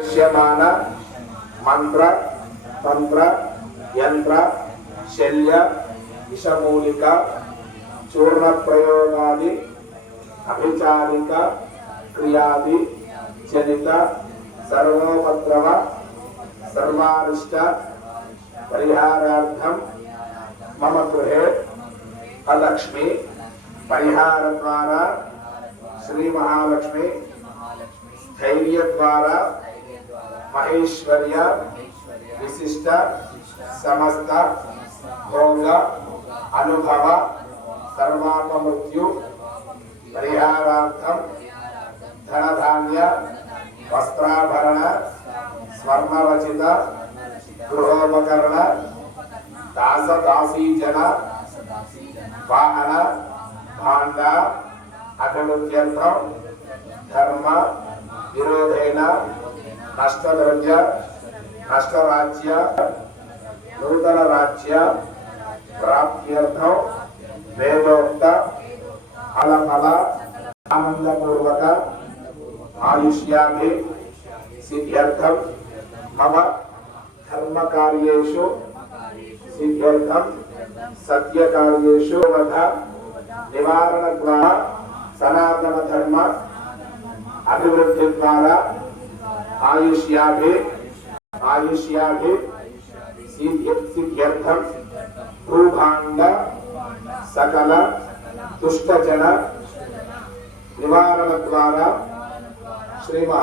దృశ్యమాన మంత్ర తంత్ర యంత్ర శల్య విషమూలిక చూర్ణ ప్రయోగాది అభిచారిక క్రియాది జనిత సర్వోపద్రవ సర్వారిష్ట పరిహారార్థం మమ గృహే अलक्ष्मी परिहार द्वारा श्री महालक्ष्मी स्थैर्य द्वारा महेश्वर्य विशिष्ट समस्त भोग अनुभव सर्वापमृत्यु परिहारार्थम धन धान्य वस्त्राभरण स्वर्णरचित गृहोपकरण दास दासी जन वाहन भांड अभिवृद्ध्यर्थम धर्म विरोधेन नष्टद्रव्य नष्टराज्य नूतन राज्य प्राप्त्यर्थम वेदोक्त फलफल आनंदपूर्वक आयुष्याभि सिद्ध्यर्थम मम धर्म कार्येषु सिद्ध्यर्थम सत्य कार्येषु वध निवारण द्वारा सनातन धर्म अभिवृद्धि द्वारा आयुष्याभि सिद्ध्यर्थम भूभाण्ड सकल दुष्टजन निवारण द्वारा श्री